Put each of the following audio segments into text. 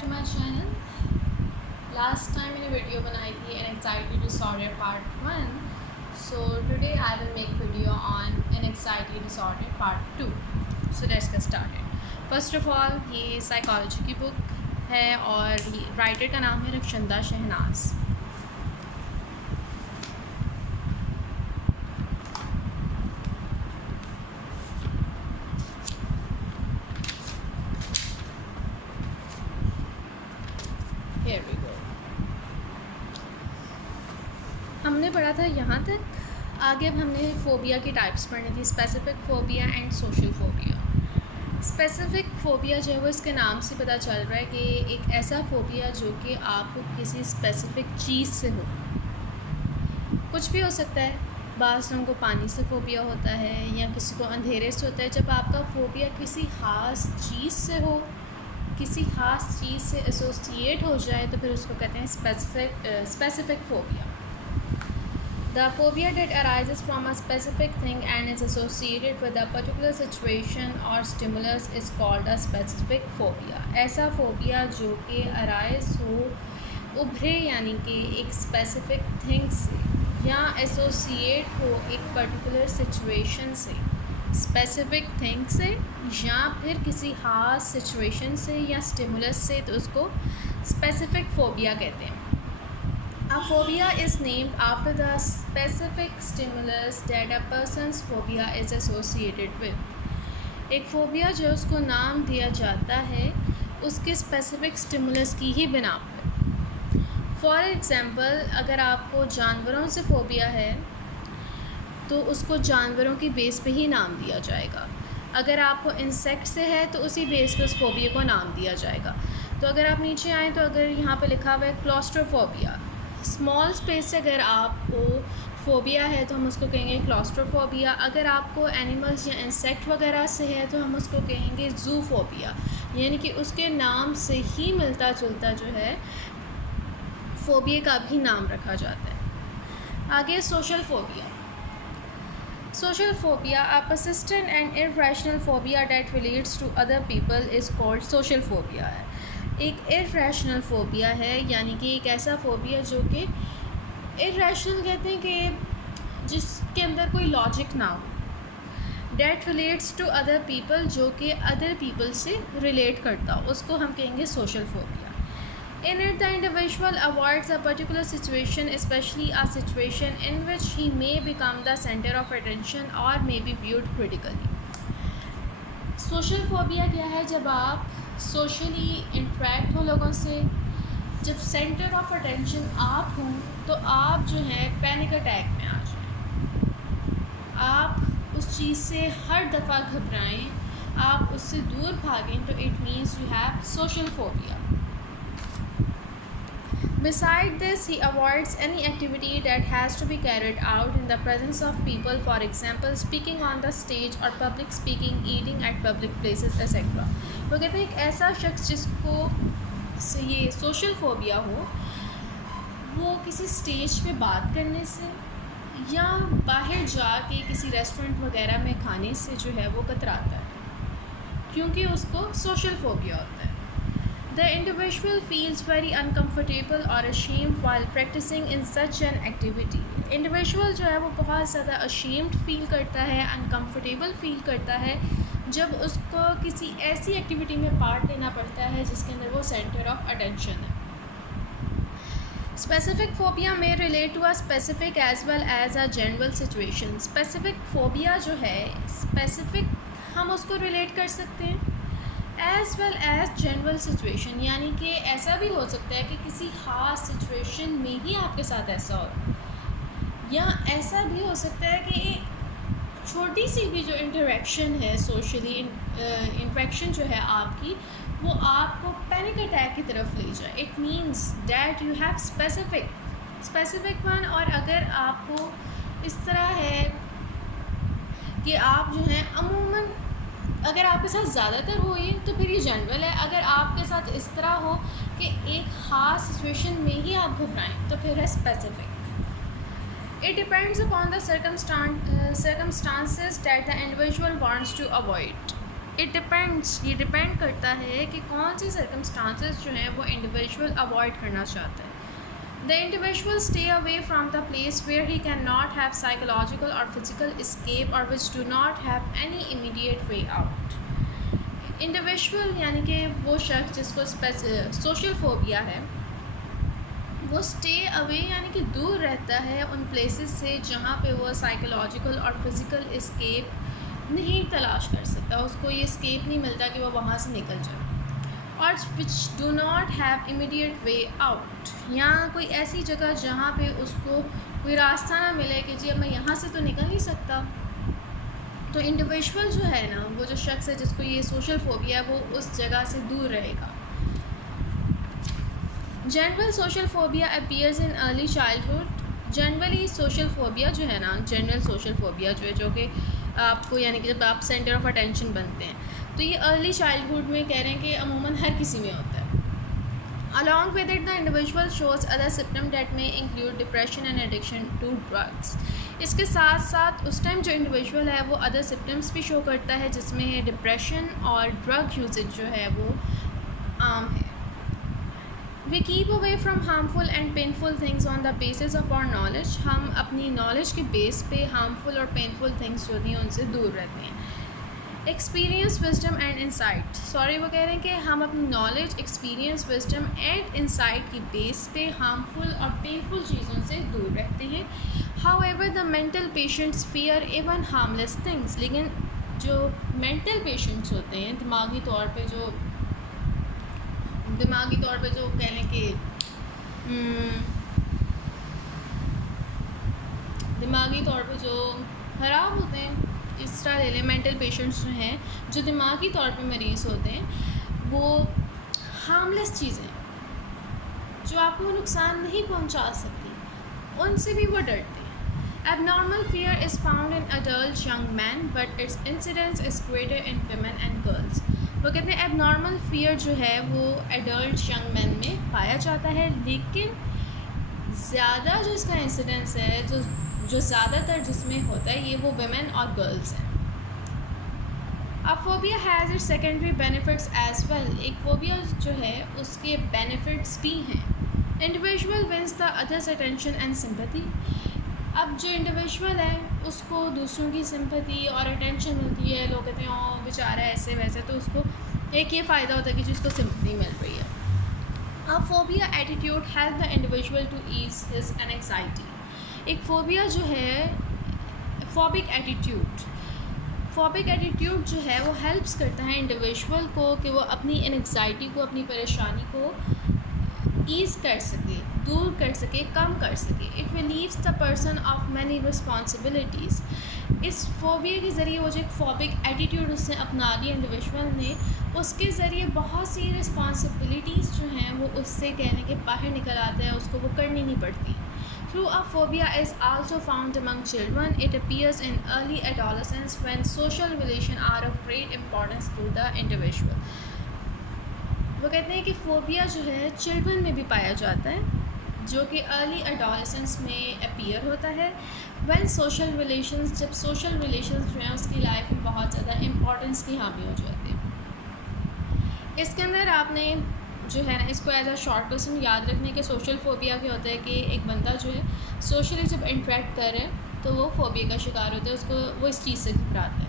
To my channel. Last time मैंने video बनाई थी anxiety disorder part 1। So today I will make video on anxiety disorder part 2। So let's get started. First of all ये psychology की book है और writer का नाम है Rakshanda Shehnaaz. Here we go. हमने पढ़ा था यहाँ तक। आगे अब हमने फ़ोबिया की टाइप्स पढ़नी थी, specific phobia and social phobia. Specific phobia जो है वो इसके नाम से पता चल रहा है कि एक ऐसा फ़ोबिया जो कि आपको किसी स्पेसिफिक चीज़ से हो। कुछ भी हो सकता है। बाज़ लोगों को पानी से फ़ोबिया होता है या किसी को अंधेरे से होता है। जब आपका फ़ोबिया किसी ख़ास चीज़ से हो, किसी ख़ास चीज़ से एसोसिएट हो जाए तो फिर उसको कहते हैं specific phobia. The phobia that arises from a specific thing and is associated with a particular situation or stimulus is called a specific phobia. ऐसा फ़ोबिया जो कि अराइज हो, उभरे यानी कि एक स्पेसिफिक थिंग से या एसोसिएट हो एक पर्टिकुलर सिचुएशन से, स्पेसिफिक थिंग से या फिर किसी ख़ास सिचुएशन से या स्टिमुलस से, तो उसको स्पेसिफिक फ़ोबिया कहते हैं। A phobia is named after the specific stimulus that a person's phobia is associated with. एक फ़ोबिया जो उसको नाम दिया जाता है उसके स्पेसिफिक स्टिमुलस की ही बिना पर। फॉर एग्ज़ाम्पल, अगर आपको जानवरों से फ़ोबिया है तो उसको जानवरों की बेस पे ही नाम दिया जाएगा। अगर आपको इंसेक्ट से है तो उसी बेस पे उस फ़ोबिया को नाम दिया जाएगा। तो अगर आप नीचे आएँ तो अगर यहाँ पे लिखा हुआ है क्लॉस्ट्रोफोबिया, स्मॉल स्पेस से अगर आपको फ़ोबिया है तो हम उसको कहेंगे क्लॉस्ट्रोफोबिया। अगर आपको एनिमल्स या इंसेक्ट वगैरह से है तो हम उसको कहेंगे ज़ूफोबिया, यानी कि उसके नाम से ही मिलता जुलता जो है फ़ोबिया का भी नाम रखा जाता है। आगे social phobia. Social phobia, a persistent and irrational phobia that relates to other people, is called social phobia है। एक irrational phobia है, यानी कि एक ऐसा phobia जो कि irrational कहते हैं कि जिसके अंदर कोई लॉजिक ना हो। that relates to other people, जो कि other people से relate करता हो, उसको हम कहेंगे social phobia। In it, the individual avoids a particular situation, especially a situation in which he may become the center of attention or may be viewed critically. Social phobia क्या है? जब आप socially interact हो लोगों से, जब center of attention आप हों तो आप जो है पैनिक अटैक में आ जाएं, आप उस चीज़ से हर दफ़ा घबराएं, आप उससे दूर भागें, तो it means you have social phobia. Besides this, he avoids any activity that has to be carried out in the presence of people, for example, speaking on the stage or public speaking, eating at public places, etc. वो कहते हैं एक ऐसा शख्स जिसको ये social phobia हो, वो किसी स्टेज पे बात करने से या बाहर जाके किसी रेस्टोरेंट वगैरह में खाने से जो है वो कतराता है, क्योंकि उसको सोशल फोबिया होता है। The individual feels very uncomfortable or ashamed while practicing in such an activity. Individual जो है वो बहुत ज़्यादा ashamed feel करता है, uncomfortable feel करता है जब उसको किसी ऐसी एक्टिविटी में पार्ट लेना पड़ता है जिसके अंदर वो सेंटर ऑफ अटेंशन है। Specific phobia may relate to a specific as well as a general situation. Specific phobia जो है, specific हम उसको relate कर सकते हैं as well as general situation, यानी कि ऐसा भी हो सकता है कि किसी ख़ास सिचुएशन में ही आपके साथ ऐसा हो, या ऐसा भी हो सकता है कि छोटी सी भी जो इंटरेक्शन है, सोशली इंटरेक्शन जो है आपकी, वो आपको पैनिक अटैक की तरफ ले जाए। It means that you have specific one. और अगर आपको इस तरह है कि आप जो हैं अमूमन, अगर आपके साथ ज़्यादातर हो ये तो फिर ये जनरल है। अगर आपके साथ इस तरह हो कि एक ख़ास सिचुएशन में ही आप घबराएं तो फिर है specific. It depends upon the circumstances that the individual wants to avoid. ये डिपेंड करता है कि कौन सी सर्कमस्टांसेस जो हैं वो इंडिविजुअल अवॉइड करना चाहता है. The individual stay away from the place where he cannot have psychological or physical escape or which do not have any immediate way out. Individual यानी कि वो शख्स जिसको सोशल फोबिया है, वो स्टे अवे यानी कि दूर रहता है उन प्लेसेस से जहाँ पे वो साइकोलॉजिकल और फिज़िकल एस्केप नहीं तलाश कर सकता, उसको ये एस्केप नहीं मिलता कि वो वहाँ से निकल जाए. और which do not have immediate way out, या कोई ऐसी जगह जहाँ पे उसको कोई रास्ता ना मिले कि जी अब मैं यहाँ से तो निकल नहीं सकता. तो इंडिविजुअल जो है ना, वो जो शख्स है जिसको ये सोशल फोबिया है, वो उस जगह से दूर रहेगा. General social phobia appears in early childhood. Generally social phobia जो है ना, जनरल सोशल फोबिया जो है, जो कि आपको यानी कि जब आप सेंटर ऑफ अटेंशन बनते हैं, तो ये अर्ली चाइल्डहुड में कह रहे हैं कि अमूमन हर किसी में होता है. Along with it the individual shows other symptom that में include depression and addiction to drugs. इसके साथ साथ उस टाइम जो इंडिविजुअल है वो अदर सिम्टम्स भी शो करता है, जिसमें डिप्रेशन और ड्रग यूजेज जो है वो आम है. We keep away from harmful and painful things on the basis of our knowledge. हम अपनी नॉलेज के बेस पे हार्मफुल और पेनफुल थिंग्स जो हैं उनसे दूर रहते हैं. Experience wisdom and insight. वो कह रहे हैं कि हम अपनी knowledge, experience, wisdom and insight की बेस पे हार्मफुल और पेनफुल चीज़ों से दूर रहते हैं. How ever the mental patients fear even harmless things. लेकिन जो मेंटल पेशेंट्स होते हैं, दिमागी तौर पे जो कह लें कि दिमागी तौर पे जो ख़राब होते हैं, इस तरह ले लें, मेंटल पेशेंट्स जो हैं जो दिमागी तौर पे मरीज़ होते हैं, वो हार्मलेस चीज़ें जो आपको नुकसान नहीं पहुंचा सकती, उनसे भी वो डरते हैं. Abnormal fear is found in adult young man but it's incidence is greater in women and girls. वो कहते हैं एबनॉर्मल फियर जो है वो एडल्ट यंग मैन में पाया जाता है, लेकिन ज़्यादा जो इसका इंसिडेंस है, जो ज़्यादातर जिसमें होता है, ये वो वुमेन और गर्ल्स हैं. अब phobia has its secondary benefits as well. एक फोबिया जो है उसके बेनिफिट्स भी हैं. Individual wins the others attention and sympathy. अब जो इंडिविजुअल है उसको दूसरों की सिंपैथी और अटेंशन मिलती है. लोग कहते हैं ओ बेचारा ऐसे वैसे, तो उसको एक ये फ़ायदा होता है कि जिसको सिंपैथी मिल रही है. अब phobia attitude help the individual to ease his anxiety. एक फ़ोबिया जो है, फोबिक एटीट्यूड जो है वो हेल्प्स करता है इंडिविजुअल को कि वो अपनी एंग्जाइटी को, अपनी परेशानी को ईज़ कर सके, दूर कर सके, कम कर सके. It relieves the person of many responsibilities. इस फोबिया के ज़रिए वो जो एक फोबिक एटीट्यूड उसने अपना लिया इंडिविजुअल ने, उसके ज़रिए बहुत सी रिस्पॉन्सिबिलिटीज़ जो हैं वो उससे कहने के बाहर निकल आते हैं, उसको वो करनी नहीं पड़ती. True phobia is also found among children. It appears in early adolescence when social relations are of great importance to the individual. वो कहते हैं कि फोबिया जो है चिल्ड्रन में भी पाया जाता है, जो कि अर्ली एडोलेसेंस में अपीयर होता है. when social relations, जब सोशल रिलेशंस जो हैं उसकी लाइफ में बहुत ज़्यादा इम्पोर्टेंस की हामी हो जाती है. इसके अंदर आपने जो है ना, इसको एज अ शॉर्ट क्वेश्चन याद रखने के सोशल फोबिया क्या होता है कि एक बंदा जो है सोशली जब इंटरेक्ट कर रहे हैं तो वो फोबिया का शिकार होता है, उसको वो इस चीज़ से घबराता है.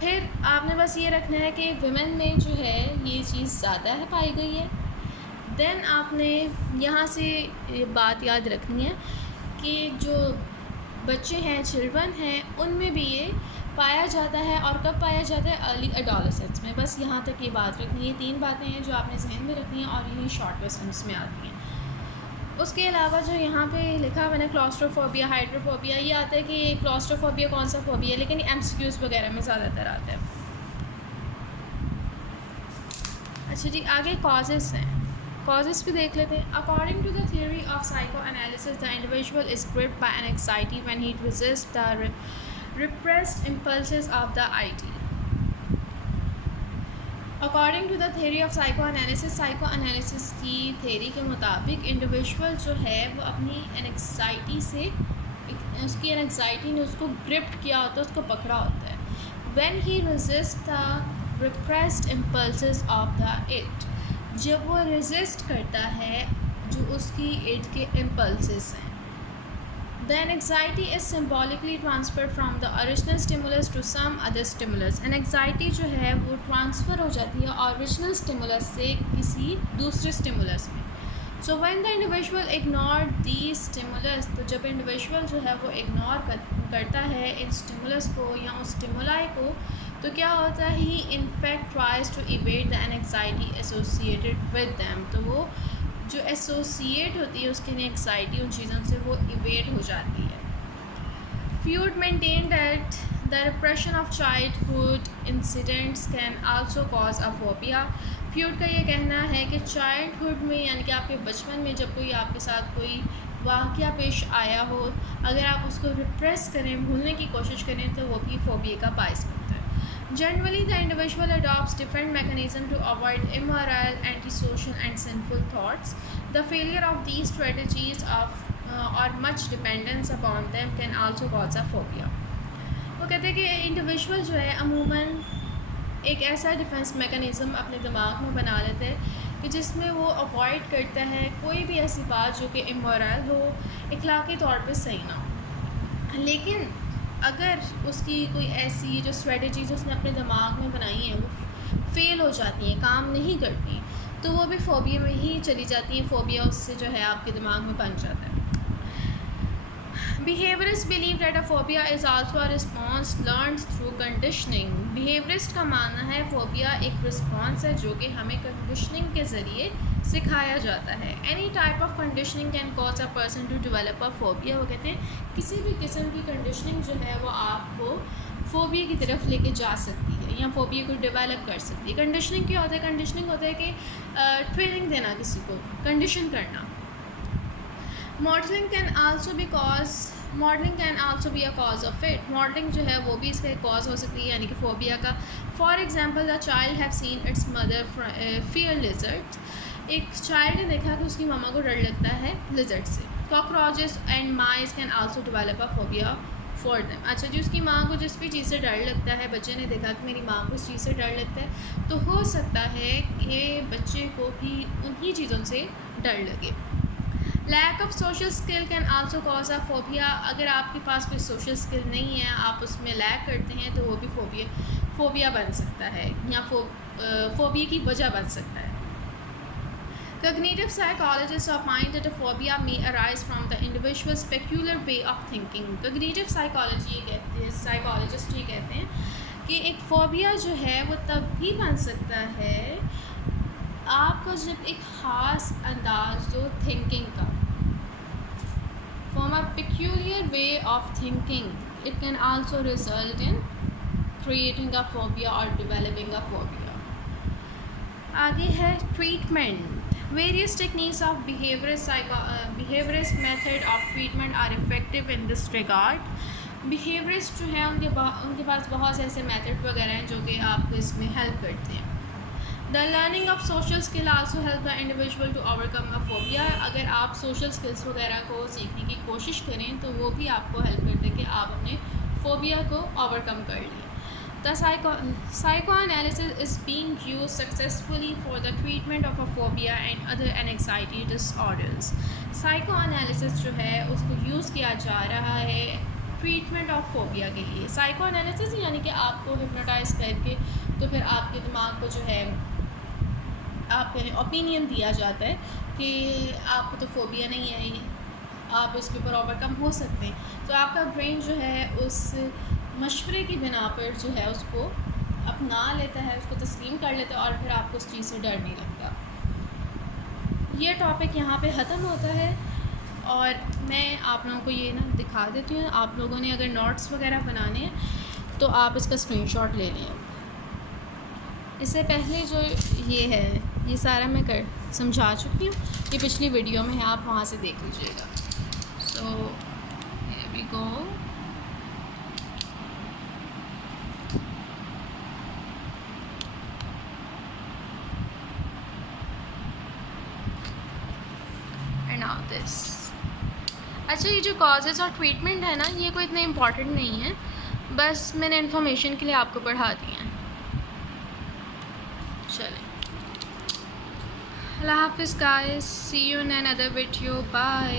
फिर आपने बस ये रखना है कि विमेन में जो है ये चीज़ ज़्यादा है पाई गई है. देन आपने यहाँ से ये बात याद रखनी है कि जो बच्चे हैं, चिल्ड्रन हैं, उनमें भी ये पाया जाता है. और कब पाया जाता है? अर्ली एडोलेसेंस में. बस यहाँ तक ये बात रखनी है. ये 3 बातें हैं जो आपने जहन में रखनी है और यही शॉर्ट क्वेश्चंस में आती हैं. उसके अलावा जो यहाँ पे लिखा मैंने क्लॉस्ट्रोफोबिया, हाइड्रोफोबिया, ये आता है कि क्लॉस्ट्रोफोबिया कौन सा फोबिया है, लेकिन एमसीक्यूज़ वगैरह में ज़्यादातर आता है. अच्छा जी, आगे कॉजेज़ हैं. कॉजेज़ भी देख लेते हैं. According to the theory of psychoanalysis, the individual is gripped by anxiety when he resist the repressed impulses of the IT. According to the theory of psychoanalysis की theory के मुताबिक individual जो है वो अपनी एंग्जाइटी से, उसकी anxiety ने उसको ग्रिप्ट किया होता है, उसको पकड़ा होता है. when he resists the repressed impulses of the it, जब वो resist करता है जो उसकी it के impulses हैं. Then anxiety is symbolically transferred from the original stimulus to some other stimulus. And anxiety जो है वो transfer हो जाती है original stimulus से किसी दूसरे stimulus में. So when the individual ignored these stimulus, तो जब individual जो है वो ignore करता है इन stimulus को या उस stimuli को, तो क्या होता है, he in fact tries to evade the anxiety associated with them. तो वो जो एसोसिएट होती है उसकी एंग्जाइटी उन चीज़ों से वो इवेट हो जाती है. Freud maintain that the repression of childhood incidents can also cause a phobia. Freud का ये कहना है कि चाइल्डहुड में यानी कि आपके बचपन में जब कोई आपके साथ कोई वाक़या पेश आया हो, अगर आप उसको रिप्रेस करें, भूलने की कोशिश करें, तो वो भी फोबिया का बायस बनता है. Generally, the individual adopts different mechanisms to avoid immoral, antisocial and sinful thoughts. The failure of these strategies or much dependence upon them can also cause a phobia. वो कहते हैं कि इंडिविजुअल जो है अमूमन एक ऐसा डिफेंस मैकेनिज़्म अपने दिमाग में बना लेते हैं कि जिसमें वो अवॉइड करता है कोई भी ऐसी बात जो कि इमोरल हो, इखलाकी तौर पे सही ना हो. लेकिन अगर उसकी कोई ऐसी जो स्ट्रेटजीज उसने अपने दिमाग में बनाई हैं वो फेल हो जाती हैं, काम नहीं करती, तो वो भी फोबिया में ही चली जाती हैं. फोबिया उससे जो है आपके दिमाग में बन जाता है. Behaviorists believe that a phobia is also a response learned through conditioning. Behaviorist का मानना है फोबिया एक रिस्पॉन्स है जो कि हमें कंडीशनिंग के ज़रिए सिखाया जाता है. Any type of conditioning can cause a person to develop a phobia. वो कहते हैं किसी भी किस्म की कंडीशनिंग जो है वो आपको फोबिया की तरफ लेके जा सकती है या फोबिया को डेवलप कर सकती है. कंडीशनिंग क्या होता है? कंडीशनिंग होता है कि ट्रेनिंग देना किसी को, कंडीशन करना. Modeling can also be a cause of it. Modeling जो है वो भी इसका एक cause हो सकती है यानी कि फोबिया का. For example, the child have seen its mother fear lizards. एक child ने देखा कि उसकी मामा को डर लगता है lizard से. Cockroaches and mice can also develop a phobia for them. अच्छा जी, उसकी माँ को जिस भी चीज़ से डर लगता है, बच्चे ने देखा कि मेरी माँ को इस चीज़ से डर लगता है, तो हो सकता है कि बच्चे को भी उन्हीं चीज़ों से डर लगे. Lack of social skill can also cause a phobia. अगर आपके पास कोई सोशल स्किल नहीं है, आप उसमें लैक करते हैं, तो वो भी फोबिया बन सकता है या फोबिया की वजह बन सकता है. Cognitive psychologists opine that a phobia may arise from the individual's peculiar way of thinking. Cognitive psychologists ये कहते हैं कि एक फोबिया जो है वो तब भी बन सकता है आपको जब एक ख़ास अंदाज हो थिंकिंग का. From a peculiar way of thinking, it can also result in creating a phobia or developing a phobia. आगे है treatment. Various techniques of behaviorist method of treatment are effective in this regard. Behaviorist जो है उनके पास बहुत से ऐसे method वगैरह हैं जो कि आपको इसमें हेल्प करते हैं. The learning of social skill also help the individual to overcome a phobia. अगर आप social skills वगैरह को सीखने की कोशिश करें तो वो भी आपको हेल्प करते हैं कि आप अपने फोबिया को ओवरकम कर लें. The psychoanalysis is being used successfully for the treatment of a phobia and other anxiety disorders. Psychoanalysis जो है उसको यूज़ किया जा रहा है ट्रीटमेंट ऑफ फोबिया के लिए. साइकोएनालिसिस यानी कि आपको हिप्नोटाइज करके तो फिर आपके दिमाग को जो है आपके ओपिनियन दिया जाता है कि आपको तो फोबिया नहीं है, आप इसके ऊपर ओवरकम हो सकते हैं. तो आपका ब्रेन जो है उस मशवरे की बिना पर जो है उसको अपना लेता है, उसको तस्लीम कर लेता है और फिर आपको उस चीज़ से डर नहीं लगता. ये टॉपिक यहाँ पे ख़त्म होता है और मैं आप लोगों को ये ना दिखा देती हूँ. आप लोगों ने अगर नोट्स वगैरह बनाने हैं तो आप इसका स्क्रीनशॉट ले लें. इससे पहले जो ये है ये सारा मैं समझा चुकी हूँ, ये पिछली वीडियो में है, आप वहाँ से देख लीजिएगा. So here we go. And now this. अच्छा, ये जो कॉजेज़ और ट्रीटमेंट है ना, ये कोई इतने इम्पॉर्टेंट नहीं है, बस मैंने इन्फॉर्मेशन के लिए आपको पढ़ा दी हैं। चलें, अल्लाह हाफिज़ guys, see you in another video, bye.